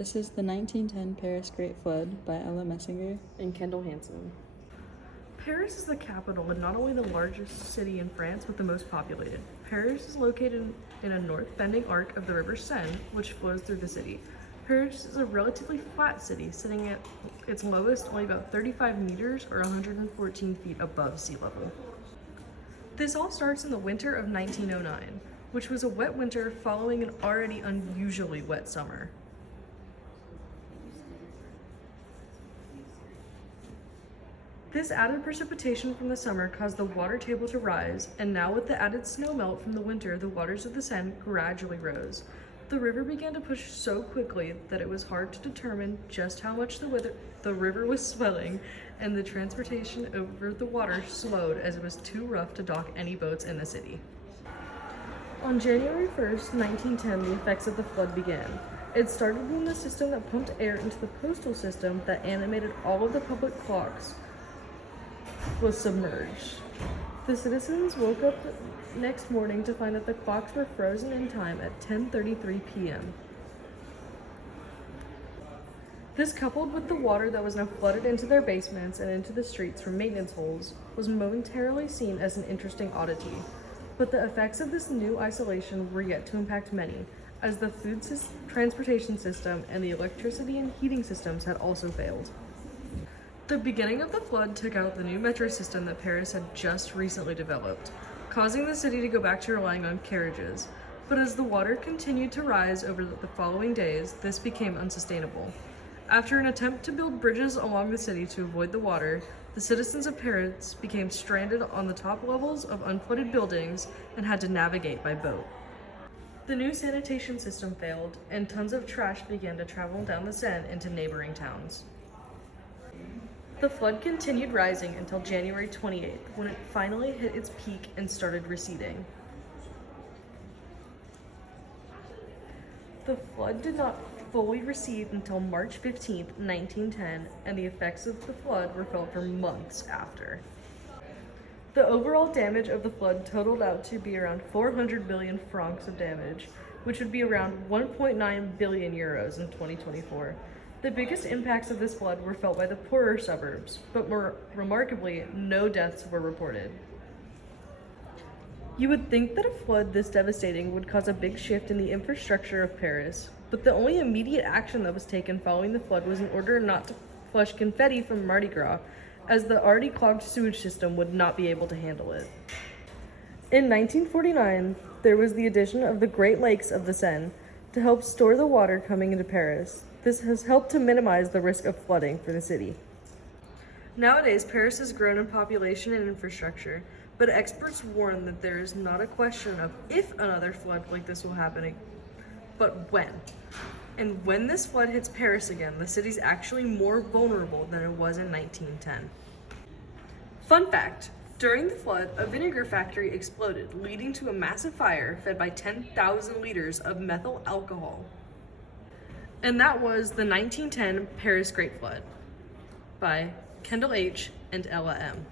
This is the 1910 Paris Great Flood by Ella Messinger and Kendall Hansen. Paris is the capital and not only the largest city in France, but the most populated. Paris is located in a north-bending arc of the river Seine, which flows through the city. Paris is a relatively flat city, sitting at its lowest only about 35 meters or 114 feet above sea level. This all starts in the winter of 1909, which was a wet winter following an already unusually wet summer. This added precipitation from the summer caused the water table to rise, and now with the added snow melt from the winter, the waters of the Seine gradually rose. The river began to push so quickly that it was hard to determine just how much the river was swelling, and the transportation over the water slowed as it was too rough to dock any boats in the city. On January 1st, 1910, the effects of the flood began. It started when the system that pumped air into the postal system that animated all of the public clocks was submerged. The citizens woke up the next morning to find that the clocks were frozen in time at 10:33 p.m. This, coupled with the water that was now flooded into their basements and into the streets from maintenance holes, was momentarily seen as an interesting oddity. But the effects of this new isolation were yet to impact many, as the transportation system and the electricity and heating systems had also failed. The beginning of the flood took out the new metro system that Paris had just recently developed, causing the city to go back to relying on carriages. But as the water continued to rise over the following days, this became unsustainable. After an attempt to build bridges along the city to avoid the water, the citizens of Paris became stranded on the top levels of unflooded buildings and had to navigate by boat. The new sanitation system failed, and tons of trash began to travel down the Seine into neighboring towns. The flood continued rising until January 28th, when it finally hit its peak and started receding. The flood did not fully recede until March 15th, 1910, and the effects of the flood were felt for months after. The overall damage of the flood totaled out to be around 400 billion francs of damage, which would be around 1.9 billion euros in 2024. The biggest impacts of this flood were felt by the poorer suburbs, but more remarkably, no deaths were reported. You would think that a flood this devastating would cause a big shift in the infrastructure of Paris, but the only immediate action that was taken following the flood was in order not to flush confetti from Mardi Gras, as the already clogged sewage system would not be able to handle it. In 1949, there was the addition of the Great Lakes of the Seine to help store the water coming into Paris. This has helped to minimize the risk of flooding for the city. Nowadays, Paris has grown in population and infrastructure, but experts warn that there is not a question of if another flood like this will happen, but when. And when this flood hits Paris again, the city's actually more vulnerable than it was in 1910. Fun fact, during the flood, a vinegar factory exploded, leading to a massive fire fed by 10,000 liters of methyl alcohol. And that was the 1910 Paris Great Flood by Kendall H. and Ella M.